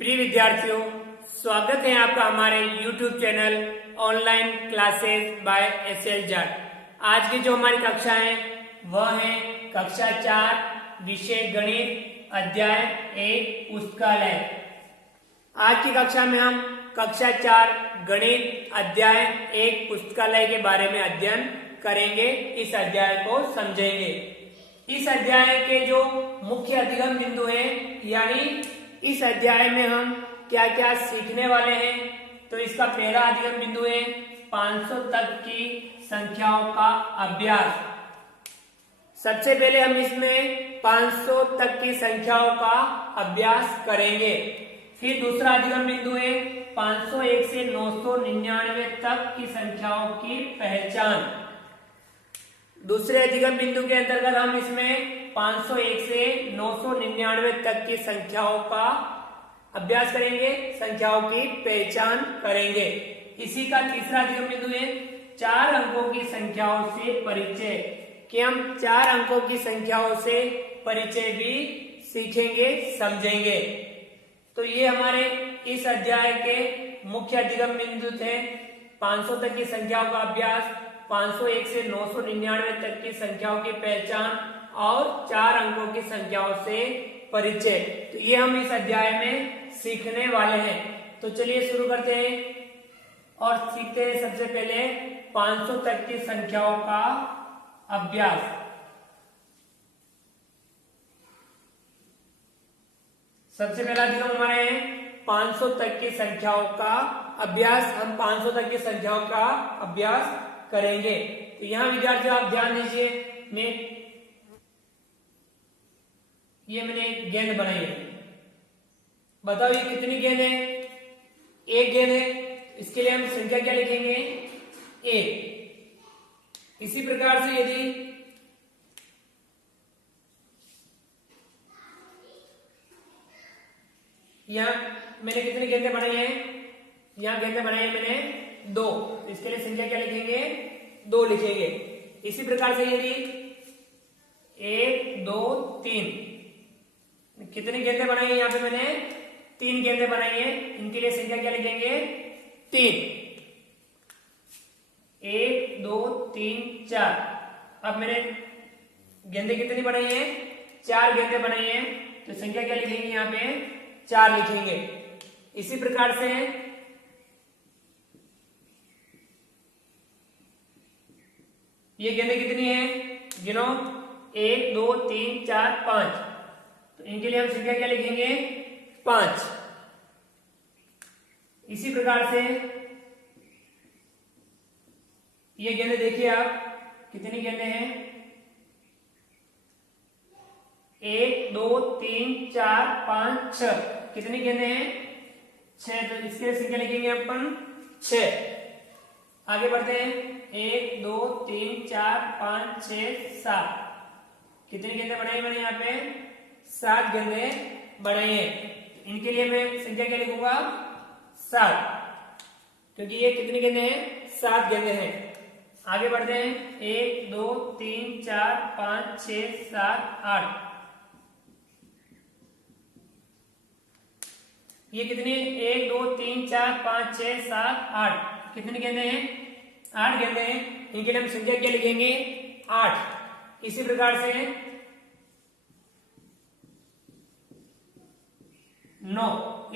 प्रिय विद्यार्थियों, स्वागत है आपका हमारे YouTube channel online classes bye SL Jat. आज की जो हमारी कक्षा है वह है कक्षा 4 विषय गणित अध्याय 1 पुस्तकालय। आज की कक्षा में हम कक्षा 4 गणित अध्याय 1 पुस्तकालय के बारे में अध्ययन करेंगे। इस अध्याय को समझेंगे। इस अध्याय के जो मुख्य अधिगम बिंदु हैं, यानी इस अध्याय में हम क्या क्या सीखने वाले हैं, तो इसका पहला अधिगम बिंदु है 500 तक की संख्याओं का अभ्यास। सबसे पहले हम इसमें 500 तक की संख्याओं का अभ्यास करेंगे। फिर दूसरा अधिगम बिंदु है 501 से 999 तक की संख्याओं की पहचान। दूसरे अधिगम बिंदु के अंतर्गत हम इसमें 501 से 999 तक की संख्याओं का अभ्यास करेंगे, संख्याओं की पहचान करेंगे। इसी का तीसरा अधिगम बिंदु है 4 अंकों की संख्याओं से परिचय, कि हम 4 अंकों की संख्याओं से परिचय भी सीखेंगे, समझेंगे। तो ये हमारे इस अध्याय के मुख्य अधिगम बिंदु थे। 500 तक की संख्याओं का अभ्यास, 501 से 999 तक की संख्याओं की पहचान और 4 अंकों की संख्याओं से परिचय। तो ये हम इस अध्याय में सीखने वाले हैं। तो चलिए शुरू करते हैं और सीखते हैं सबसे पहले 500 तक की संख्याओं का अभ्यास। सबसे पहला अधिगम हमारा है 500 तक की संख्याओं का अभ्यास। हम 500 तक की संख्याओं का अभ्यास करेंगे। तो यहां विद्यार्थियों आप ध्यान दीजिए, मैंने एक गेंद बनाई है। बताओ ये कितनी गेंद है? एक गेंद है। इसके लिए हम संख्या क्या लिखेंगे? 1। इसी प्रकार से यदि यहां मैंने कितनी गेंदें बनाई है? यहां गेंदें बनाई है मैंने 2। इसके लिए संख्या क्या लिखेंगे? 2 लिखेंगे। इसी प्रकार से यदि 1 2 3 कितनी गेंदें बनाई है? यहां पे मैंने 3 गेंदें बनाई है। इनके लिए संख्या क्या लिखेंगे? 3। 1 2 3 4। अब मैंने गेंदें कितनी बनाई है? 4 गेंदें बनाई है। तो संख्या क्या लिखेंगे? यहां पे 4 लिखेंगे। इसी प्रकार से ये गेंदें कितनी है? गिनो। 1 2 3 4 5। तो इनके लिए हम संख्या क्या लिखेंगे? 5। इसी प्रकार से ये गेंदें देखिए आप, कितनी गेंदें हैं? 1 2 3 4 5 6। कितनी गेंदें हैं? 6। तो इसके लिए संख्या लिखेंगे अपन 6। आगे बढ़ते हैं। 1 2 3 4 5 6 7। कितनी गेंदें बनाई मैंने? यहाँ पे 7 गेंदें बनाई है। इनके लिए मैं संख्या क्या लिखूंगा? 7, क्योंकि ये कितनी गेंदें हैं? 7 गेंदें हैं। आगे बढ़ते हैं। 1 2 3 4 5 6 7 8। ये कितनी? 1 2 3 4 5 6 7 8। कितनी गेंदें हैं? 8 गेंदें हैं। इनके लिए हम संख्या क्या लिखेंगे? 8। इसी प्रकार से 9।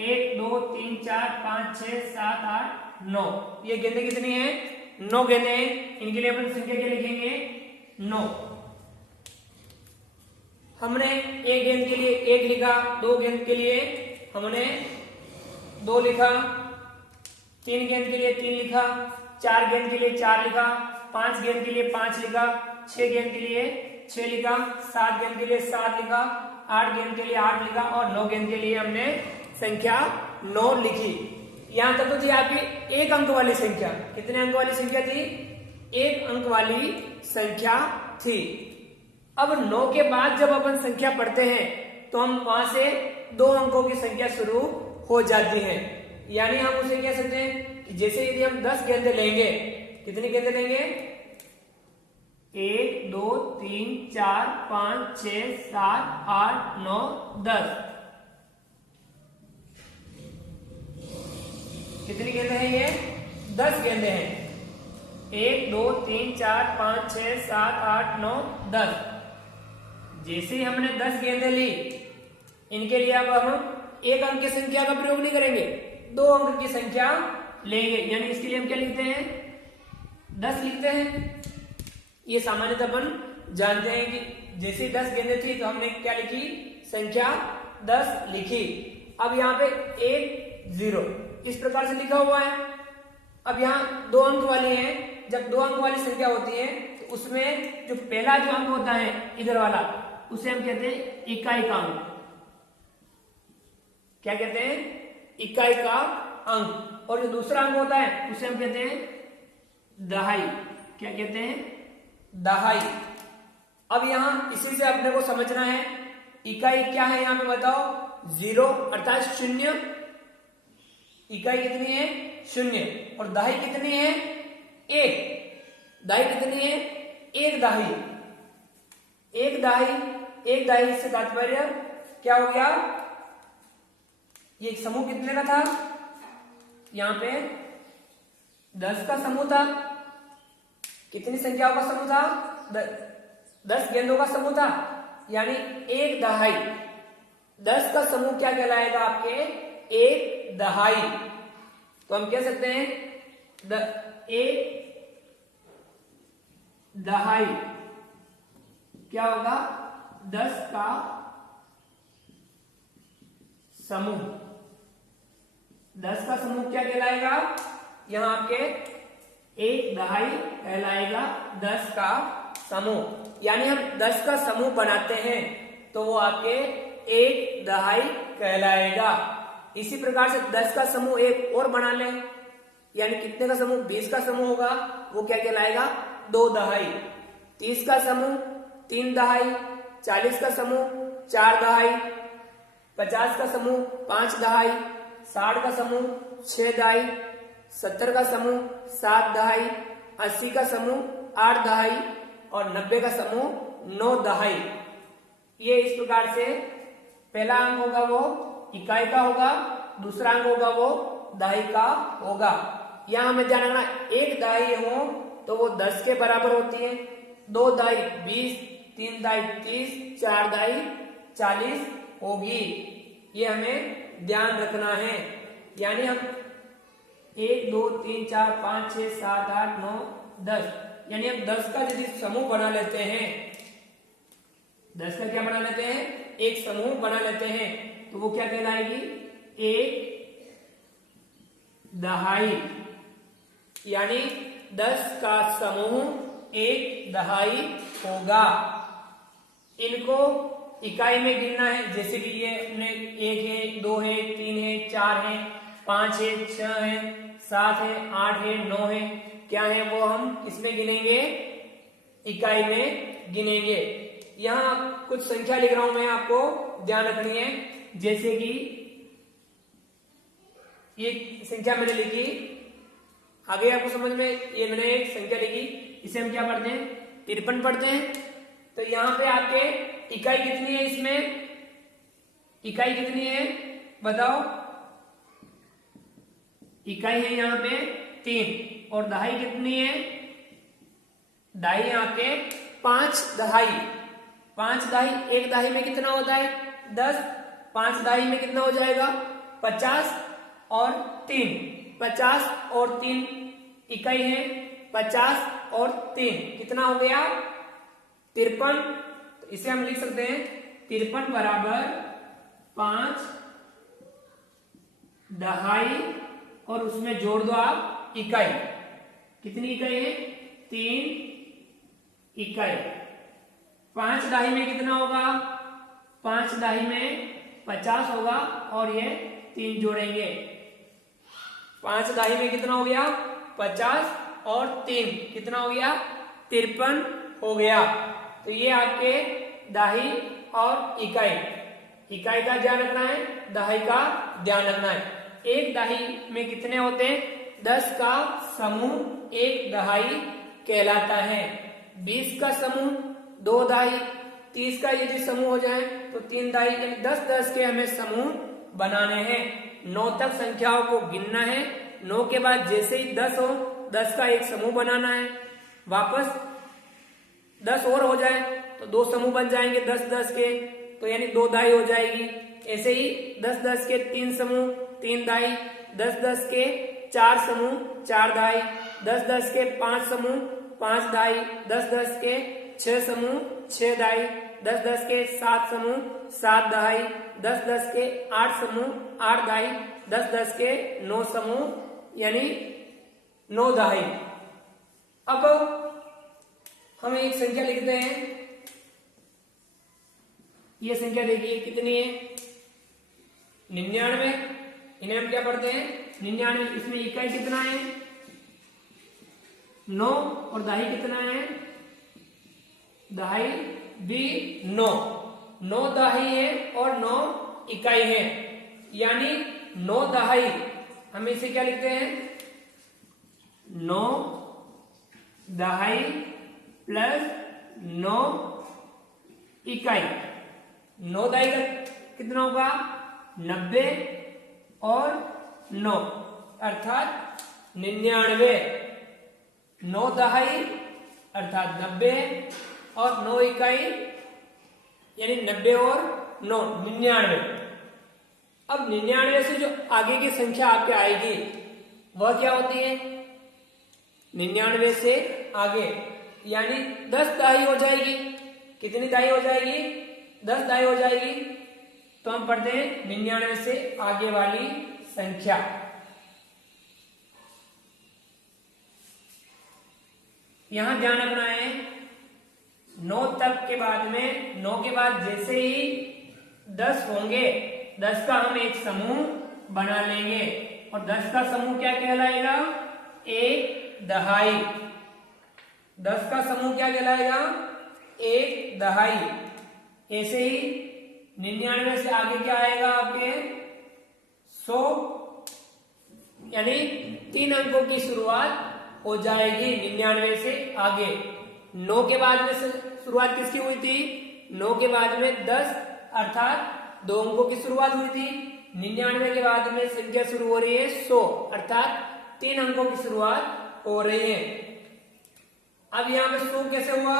1 2 3 4 5 6 7 8 9। ये गेंदें कितनी है? 9 गेंदें हैं। इनके लिए अपन संख्या क्या लिखेंगे? 9। हमने एक गेंद के लिए 1 लिखा, 2 गेंद के लिए हमने 2 लिखा, 3 गेंद के लिए 3 लिखा, 4 गेंद के लिए 4 लिखा, 5 गेंद के लिए 5 लिखा, 6 गेंद के लिए 6 लिखा, 7 गेंद के लिए 7 लिखा, 8 गेंद के लिए 8 लिखा और 9 गेंद के लिए हमने संख्या 9 लिखी। यहां तक तो थी आपकी 1 अंक वाली संख्या। कितने अंक वाली संख्या थी? 1 अंक वाली संख्या थी। अब 9 के बाद जब अपन संख्या पढ़ते हैं तो हम वहां से 2 अंकों की संख्या शुरू हो जाती है। यानी हम उसे कह सकते हैं, जैसे यदि हम 10 गेंदें लेंगे, कितनी गेंदें लेंगे? 1 2 3 4 5 6 7 8 9 10। कितनी गेंदें हैं ये? 10 गेंदें हैं। 1 2 3 4 5 6 7 8 9 10। जैसे ही हमने 10 गेंदें ली, इनके लिए अब हम एक अंक की संख्या का प्रयोग नहीं करेंगे, 2 अंक की संख्या लेंगे। यानी इसके लिए हम क्या लिखते हैं? 10 लिखते हैं। ये सामान्यतः अपन जानते हैं कि जैसे 10 गेंदें थी तो हमने क्या लिखी? संख्या 10 लिखी। अब यहाँ पे 1 0 इस प्रकार से लिखा हुआ है। अब यहाँ 2 अंक वाली है। जब 2 अंक वाली संख्या होती है तो उसमें जो पहला जो अंक होता है इधर वाला, उसे हम कहते हैं इकाई का अंक। क्या कहते हैं? इकाई का अंक। और जो दूसरा अंक होता है उसे हम कहते हैं दहाई। क्या कहते हैं? दहाई। अब यहां इसी से अपने को समझना है इकाई क्या है। यहां पे बताओ, 0 अर्थात 0। इकाई कितनी है? 0। और दहाई कितनी है? 1। दहाई कितनी है? 1 दहाई। 1 दहाई, 1 दहाई से तात्पर्य क्या हो गया? ये समूह कितने का था? यहां पे 10 का समूह था। कितनी संख्याओं का समूह था? 10 गेंदों का समूह था। यानी 1 दहाई। 10 का समूह क्या कहलाएगा आपके? 1 दहाई। तो हम कह सकते हैं 1 दहाई क्या होगा? 10 का समूह। 10 का समूह क्या कहलाएगा? यहां आपके 1 दहाई कहलाएगा 10 का समूह। यानी हम 10 का समूह बनाते हैं तो वो आपके 1 दहाई कहलाएगा। इसी प्रकार से 10 का समूह एक और बना लें, यानी कितने का समूह? 20 का समूह होगा, वो क्या कहलाएगा? 2 दहाई। 30 का समूह 3 दहाई। 40 का समूह 4 दहाई। 50 का समूह 5 दहाई। 60 का समूह 6 दहाई। 70 का समूह 7 दहाई। 80 का समूह 8 दहाई। और 90 का समूह 9 दहाई। ये इस प्रकार से पहला अंक होगा वो इकाई का होगा, दूसरा अंक होगा वो दहाई का होगा। यहां हमें ध्यान रखना, 1 दहाई हो तो वो 10 के बराबर होती है। 2 दहाई 20, 3 दहाई 30, 4 दहाई 40 होगी। ये हमें ध्यान रखना है। यानी हम 1 2 3 4 5 6 7 8 9 10, यानी हम 10 का यदि समूह बना लेते हैं, 10 का क्या बना लेते हैं? एक समूह बना लेते हैं, तो वो क्या कहलाएगी? 1 दहाई। यानी 10 का समूह 1 दहाई होगा। इनको इकाई में गिनना है, जैसे कि ये अपने 1 है, 2 है, 3 है, 4 है, 5 है, 6 है, 7 है, 8 है, 9 है। क्या है वो हम किसमें गिनेंगे? इकाई में गिनेंगे। यहां कुछ संख्या लिख रहा हूं मैं, आपको ध्यान रखनी है। जैसे कि ये संख्या मैंने लिखी, आगे आपको समझ में, ये मैंने एक संख्या लिखी, इसे हम क्या पढ़ते हैं? 53 पढ़ते हैं। तो यहां पे आपके इकाई कितनी है? इसमें इकाई कितनी है बताओ? इकाई है यहाँ पे 3। और दहाई कितनी है? दहाई यहाँ पे 5 दहाई। 5 दहाई, 1 दहाई में कितना होता है? 10। 5 दहाई में कितना हो जाएगा? 50 और 3। 50 और 3 इकाई है। 50 और 3 कितना हो गया? 53। तो इसे हम लिख सकते हैं 53 बराबर 5 दहाई और उसमें जोड़ दो आप इकाई। कितनी इकाई है? 3 इकाई। 5 दहाई में कितना होगा? 5 दहाई में 50 होगा और ये 3 जोड़ेंगे। 5 दहाई में कितना हो गया? 50 और 3 कितना हो गया? 53 हो गया। तो ये आपके दहाई और इकाई। इकाई का ध्यान रखना है, दहाई का ध्यान रखना है। 1 दहाई में कितने होते हैं? 10 का समूह 1 दहाई कहलाता है। 20 का समूह 2 दहाई। 30 का यदि समूह हो जाए तो 3 दहाई। यानी 10-10 के हमें समूह बनाने हैं। 9 तक संख्याओं को गिनना है, 9 के बाद जैसे ही 10 हो, 10 का एक समूह बनाना है, वापस 10 और हो जाए तो 2 समूह बन जाएंगे 10-10 के, तो यानी 2 दाई हो जाएगी। ऐसे ही 10-10 के 3 समूह 3 दाई, 10-10 के 4 समूह 4 दाई, 10-10 के 5 समूह 5 दाई, 10-10 के 6 समूह 6 दाई, 10-10 के 7 समूह 7 दाई, 10-10 के 8 समूह 8 दाई, 10-10 के 9 समूह यानी 9 दाई। अब हम एक संख्या लिखते हैं, ये संख्या देखिए कितनी है 99। इन्हें हम क्या पढ़ते हैं 99। इसमें इकाई कितना है 9 और दहाई कितना है, दहाई भी 9, 9 दहाई है और 9 इकाई है, यानी 9 दहाई। हम इसे क्या लिखते हैं 9 दहाई प्लस 9 इकाई। 9 दहाई का कितना होगा 90 और 9 अर्थात 99। 9 दहाई अर्थात 90 और 9 इकाई यानी 90 और 9 99। अब 99 से जो आगे की संख्या आपके आएगी वह क्या होती है 99 से आगे यानी 10 दाई हो जाएगी। कितनी दाई हो जाएगी 10 दाई हो जाएगी। तो हम पढ़ते हैं 99 से आगे वाली संख्या। यहां ध्यान रखना है 9 तक के बाद में 9 के बाद जैसे ही 10 होंगे 10 का हम एक समूह बना लेंगे और 10 का समूह क्या कहलाएगा एक दहाई। 10 का समूह क्या कहलाएगा एक दहाई। ऐसे ही 99 से आगे क्या आएगा आपके 100 यानी 3 अंकों की शुरुआत हो जाएगी 99 से आगे। 9 के बाद में शुरुआत किसकी हुई थी 9 के बाद में 10 अर्थात 2 अंकों की शुरुआत हुई थी। 99 के बाद में संख्या शुरू हो रही है 100 अर्थात 3 अंकों की शुरुआत हो रही है। अब यहाँ पे 100 कैसे हुआ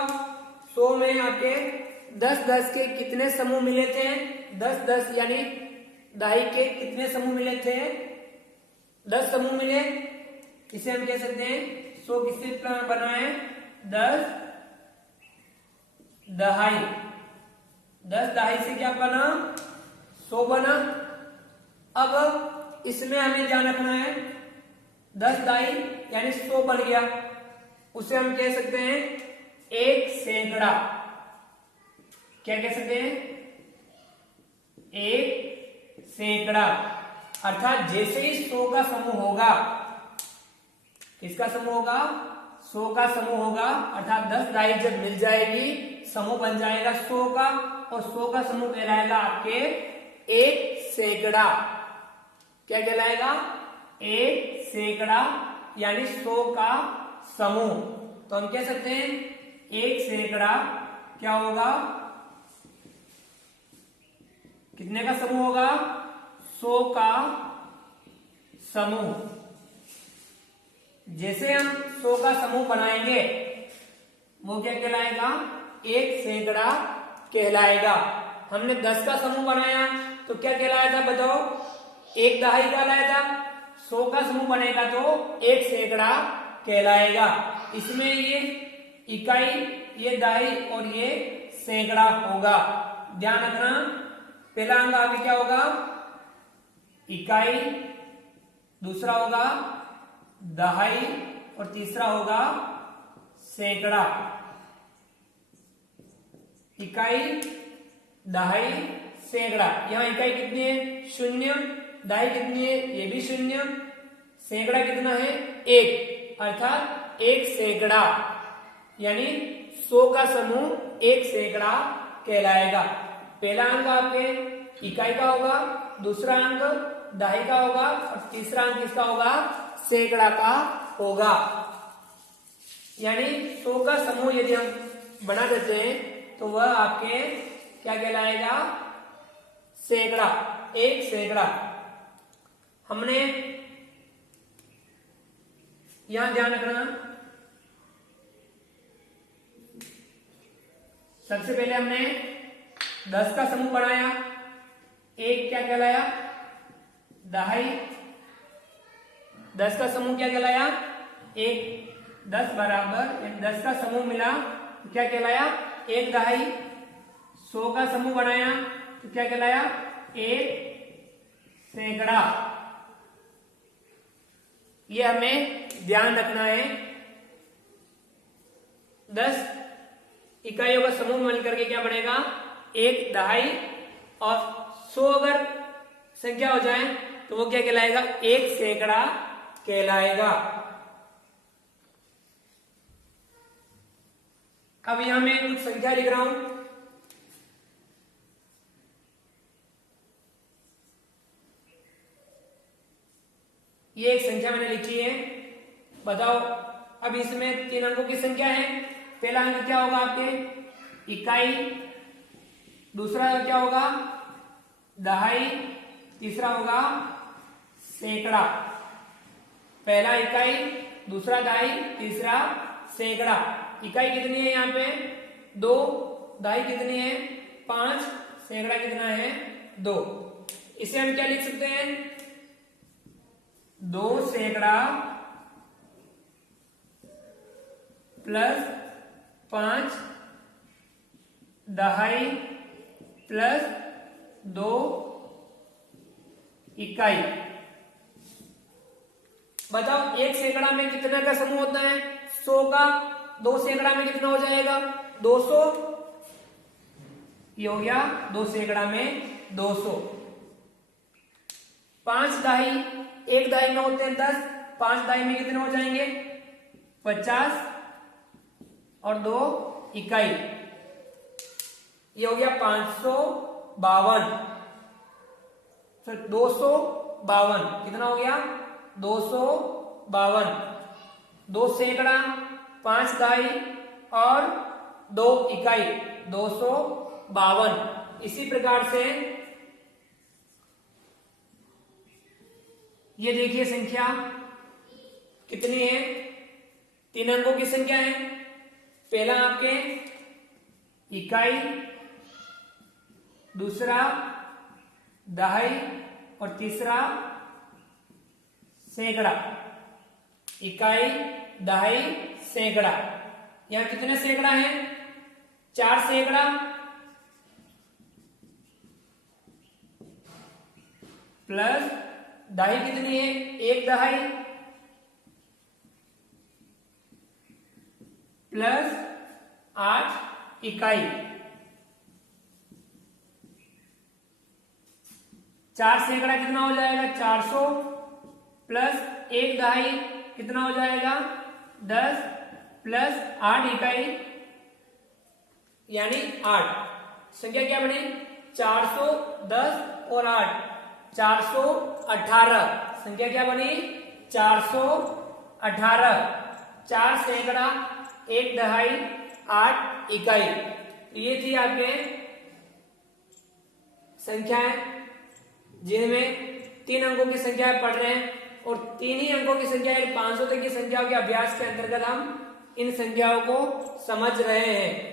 100 में आपके 10-10 के कितने समूह मिले थे 10-10 यानी दहाई के कितने समूह मिले थे 10 समूह मिले। इसे हम कह सकते हैं 100 किससे बना है 10 दहाई। 10 दहाई से क्या बना 100 बना। अब इसमें हमें ध्यान रखना है 10 दहाई यानी 100 बन गया। उसे हम कह सकते हैं 1 सैकड़ा। क्या कह सकते हैं 1 सैकड़ा अर्थात जैसे ही 100 का समूह होगा किसका समूह होगा 100 का समूह होगा अर्थात 10 दाई जब मिल जाएगी समूह बन जाएगा 100 का और 100 का समूह कहलाएगा आपके 1 सैकड़ा। क्या कहलाएगा 1 सैकड़ा यानी 100 का समूह। तो हम कह सकते हैं 1 सैकड़ा क्या होगा कितने का समूह होगा 100 का समूह। जैसे हम 100 का समूह बनाएंगे वो क्या कहलाएगा 1 सैकड़ा कहलाएगा। हमने 10 का समूह बनाया तो क्या कहलाया था बताओ 1 दहाई कहलाया था। 100 का समूह बनेगा तो 1 सैकड़ा कहलाएगा। इसमें ये इकाई ये दहाई और ये सैकड़ा होगा। ध्यान रखना पहला अंक आगे क्या होगा इकाई, दूसरा होगा दहाई और तीसरा होगा सैकड़ा। इकाई दहाई सैकड़ा। यहां इकाई कितनी है 0, दहाई कितनी है ये भी 0, सैकड़ा कितना है 1 अर्थात 1 सैकड़ा यानी 100 का समूह 1 सैकड़ा कहलाएगा। पहला अंक आपके इकाई का होगा, दूसरा अंक दहाई का होगा और तीसरा अंक किसका होगा सैकड़ा का होगा। यानी 100 का समूह यदि हम बना देते हैं तो वह आपके क्या कहलाएगा सैकड़ा 1 सैकड़ा। हमने यहां ध्यान रखना, सबसे पहले हमने 10 का समूह बनाया, एक क्या कहलाया, दहाई। 10 का समूह क्या कहलाया, एक। 10 बराबर 10 का समूह मिला तो क्या कहलाया, एक दहाई। 100 का समूह बनाया तो क्या कहलाया, एक सैकड़ा। ये हमें ध्यान रखना है। 10 इकाइयों का समूह मिलकर के क्या बनेगा, एक दहाई। और 100 अगर संख्या हो जाए तो वो क्या कहलाएगा, एक सैकड़ा कहलाएगा। अब यहां मैं कुछ संख्या लिख रहा हूं। ये एक संख्या मैंने लिखी है, बताओ। अब इसमें 3 अंकों की संख्या है। पहला अंक क्या होगा आपके, इकाई। दूसरा क्या होगा, दहाई। तीसरा होगा सैकड़ा। पहला इकाई, दूसरा दहाई, तीसरा सैकड़ा। इकाई कितनी है यहाँ पे, 2। दहाई कितनी है, 5। सैकड़ा कितना है, 2। इसे हम क्या लिख सकते हैं, 2 सैकड़ा प्लस 5 दहाई प्लस 2 इकाई। बताओ एक सैकड़ा में कितना का समूह होता है, 100 का। 2 सैकड़ा में कितना हो जाएगा, 200। ये हो गया 2 सैकड़ा में 200। 5 दहाई, एक दहाई में होते हैं 10। 5 दहाई में कितने हो जाएंगे, 50। और 2 इकाई, ये हो गया 552। फिर 252 कितना हो गया, 252। 2 सैकड़ा, 5 दहाई और 2 इकाई, 252। इसी प्रकार से ये देखिए संख्या कितनी है, 3 अंकों की संख्या है। पहला आपके इकाई, दूसरा दहाई और तीसरा सैकड़ा। इकाई, दहाई, सैकड़ा। यहां कितने सैकड़ा है, 4 सैकड़ा प्लस दहाई कितनी है, 1 दहाई प्लस 8 इकाई। 4 सैकड़ा कितना हो जाएगा, 400 प्लस 1 दहाई कितना हो जाएगा, 10 प्लस 8 इकाई यानी 8। संख्या क्या बनी, 410 और 8 418। संख्या क्या बनी, 418। 4 सैकड़ा, 1 दहाई, 8 इकाई। ये थी आपके संख्याएं जिनमें 3 अंकों की संख्या पढ़ रहे हैं। और 3 ही अंकों की संख्या 500 तक की संख्याओं के अभ्यास के अंतर्गत हम इन संख्याओं को समझ रहे हैं।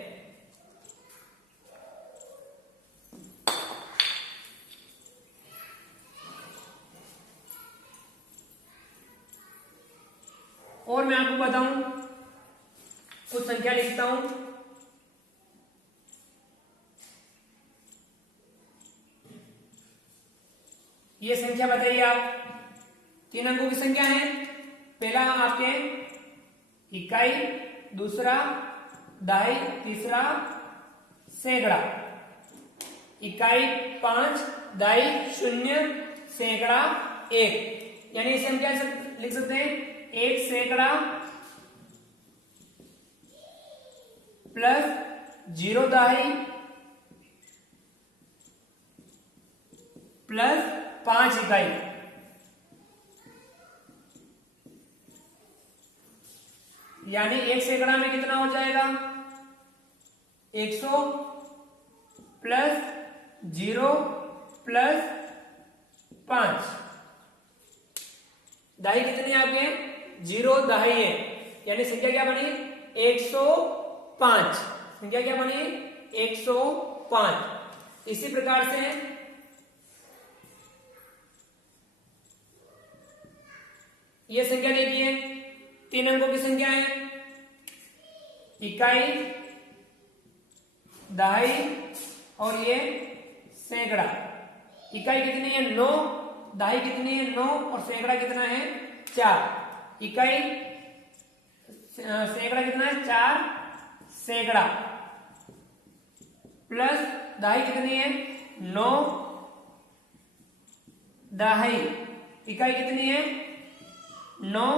और मैं आपको बताऊं, कुछ संख्या लिखता हूं। ये संख्या बताइए आप, 3 अंकों की संख्या है। पहला आपके इकाई, दूसरा दहाई, तीसरा सैकड़ा। इकाई 5, दहाई 0, सैकड़ा 1। यानी इसे हम क्या लिख सकते हैं, 1 सैकड़ा प्लस 0 दहाई प्लस 5 इकाई। यानी 1 सैकड़ा में कितना हो जाएगा, 100 प्लस 0 प्लस 5। दहाई कितनी है आपके, 0 दहाई है, यानी संख्या क्या बनी 105। संख्या क्या बनी 105। इसी प्रकार से ये संख्या देखिए, 3 अंकों की संख्या है, इकाई, दहाई और ये सैकड़ा। इकाई कितनी है 9, दहाई कितनी है 9 और सैकड़ा कितना है 4। इकाई सैकड़ा कितना है 4 सैकड़ा, प्लस दहाई कितनी है 9 दहाई। इकाई कितनी है 9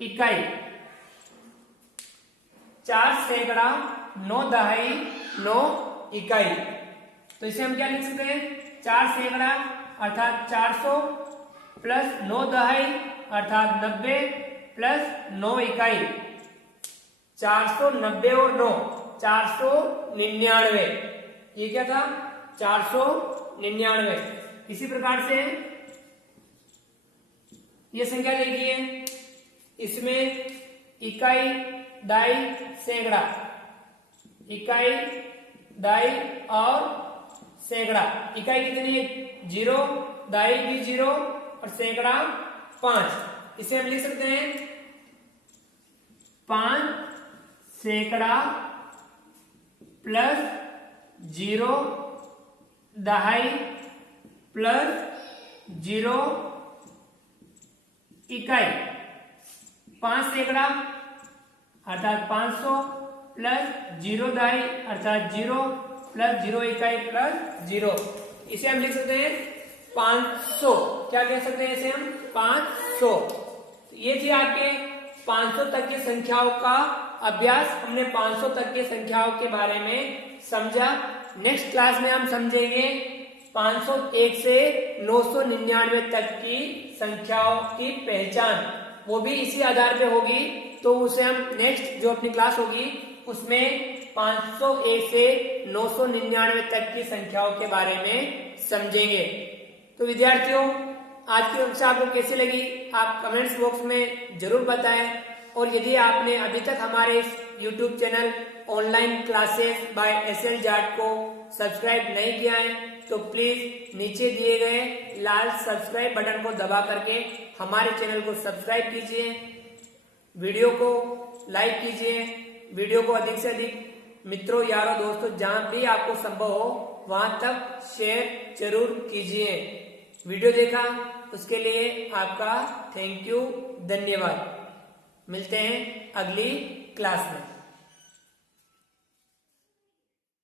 इकाई, 4 सैकड़ा 9 दहाई 9 इकाई। तो इसे हम क्या लिख सकते हैं 4 सैकड़ा अर्थात 400 प्लस 9 दहाई अर्थात 90 प्लस 9 इकाई। 490 और 9 499। ये क्या था 499। इसी प्रकार से ये संख्या देखिए, इसमें इकाई, दाई, सैकड़ा, इकाई, दाई और सैकड़ा। इकाई कितनी है 0, दाई भी 0 और सैकड़ा 5। इसे हम लिख सकते हैं 5 सैकड़ा प्लस 0 दहाई प्लस 0 इकाई। 5 सैकड़ा अर्थात 500 प्लस 0 दहाई अर्थात 0 प्लस 0 इकाई प्लस 0। इसे हम लिख सकते हैं 500। क्या कह सकते हैं इसे हम 500। ये थी आपके 500 तक की संख्याओं का अभ्यास। हमने 500 तक की संख्याओं के बारे में समझा। नेक्स्ट क्लास में हम समझेंगे 501 से 999 तक की संख्याओं की पहचान। वो भी इसी आधार पे होगी, तो उसे हम नेक्स्ट जो अपनी क्लास होगी उसमें 501 से 999 तक की संख्याओं के बारे में समझेंगे। तो विद्यार्थियों, आज की कक्षा आपको कैसी लगी आप कमेंट्स बॉक्स में जरूर बताएं। और यदि आपने अभी तक हमारे इस YouTube channel online classes bye SL Jat को सब्सक्राइब नहीं किया है तो प्लीज नीचे दिए गए लाल सब्सक्राइब बटन को दबा करके हमारे चैनल को सब्सक्राइब कीजिए, वीडियो को लाइक कीजिए, वीडियो को अधिक से अधिक मित्रों, यारों, दोस्तों जहां भी आपको संभव हो वहां तक शेयर जरूर कीजिए। वीडियो देखा उसके लिए आपका थैंक यू, धन्यवाद। मिलते हैं अगली क्लास में।